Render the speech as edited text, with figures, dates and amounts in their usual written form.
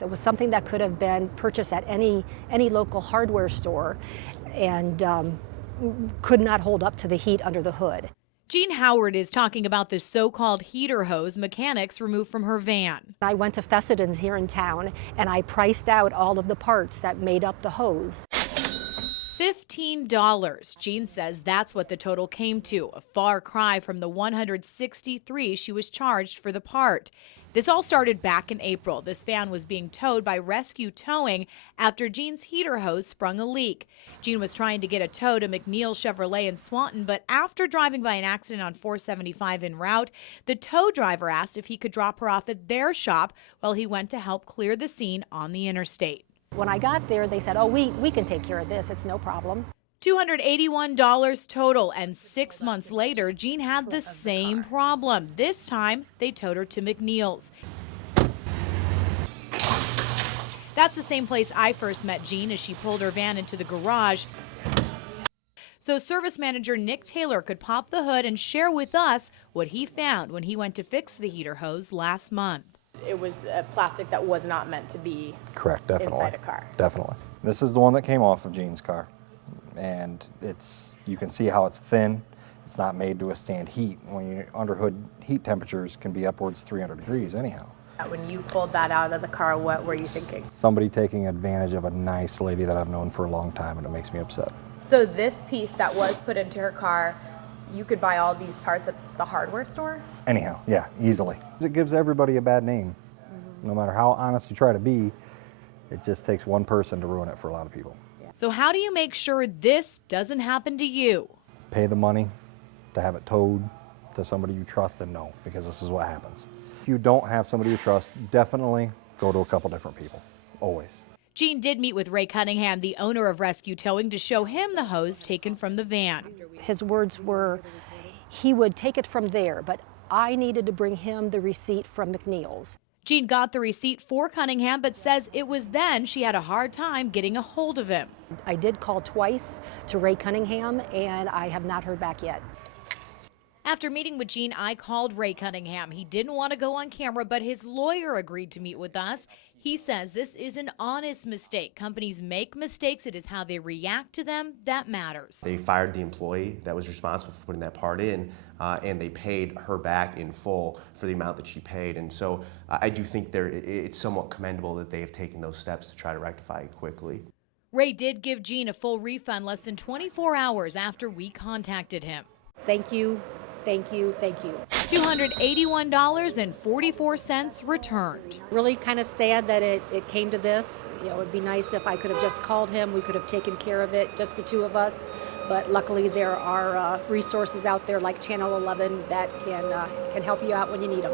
It was something that could have been purchased at any local hardware store and could not hold up to the heat under the hood. Jean Howard is talking about the so-called heater hose mechanics removed from her van. I went to Fessidon's here in town and I priced out all of the parts that made up the hose. $15. Jean says that's what the total came to, a far cry from the $163 she was charged for the part. This all started back in April. This van was being towed by Rescue Towing after Jean's heater hose sprung a leak. Jean was trying to get a tow to McNeil Chevrolet in Swanton, but after driving by an accident on 475 en route, the tow driver asked if he could drop her off at their shop while he went to help clear the scene on the interstate. When I got there, they said, oh, we can take care of this. It's no problem. $281 total, and 6 months later, Jean had the same problem. This time, they towed her to McNeil's. That's the same place I first met Jean as she pulled her van into the garage. So service manager Nick Taylor could pop the hood and share with us what he found when he went to fix the heater hose last month. It was a plastic that was not meant to be correct, definitely. Inside a car. Definitely. This is the one that came off of Jean's car. And you can see how it's thin. It's not made to withstand heat. When your underhood heat temperatures can be upwards 300 degrees anyhow. When you pulled that out of the car, what were you thinking? Somebody taking advantage of a nice lady that I've known for a long time, and it makes me upset. So this piece that was put into her car, you could buy all these parts at the hardware store? Anyhow, yeah, easily. It gives everybody a bad name. No matter how honest you try to be, it just takes one person to ruin it for a lot of people. So how do you make sure this doesn't happen to you? Pay the money to have it towed to somebody you trust and know, because this is what happens. If you don't have somebody you trust, definitely go to a couple different people, always. Jean did meet with Ray Cunningham, the owner of Rescue Towing, to show him the hose taken from the van. His words were, he would take it from there, but I needed to bring him the receipt from McNeil's. Jean got the receipt for Cunningham, but says it was then she had a hard time getting a hold of him. I did call twice to Ray Cunningham, and I have not heard back yet. After meeting with Jean, I called Ray Cunningham. He didn't want to go on camera, but his lawyer agreed to meet with us. He says this is an honest mistake. Companies make mistakes. It is how they react to them that matters. They fired the employee that was responsible for putting that part in, and they paid her back in full for the amount that she paid. And so I do think it's somewhat commendable that they have taken those steps to try to rectify it quickly. Ray did give Jean a full refund less than 24 hours after we contacted him. Thank you, thank you, thank you. $281.44 returned. Really kind of sad that it came to this. You know, it'd be nice if I could have just called him. We could have taken care of it, just the two of us. But luckily there are resources out there like Channel 11 that can help you out when you need them.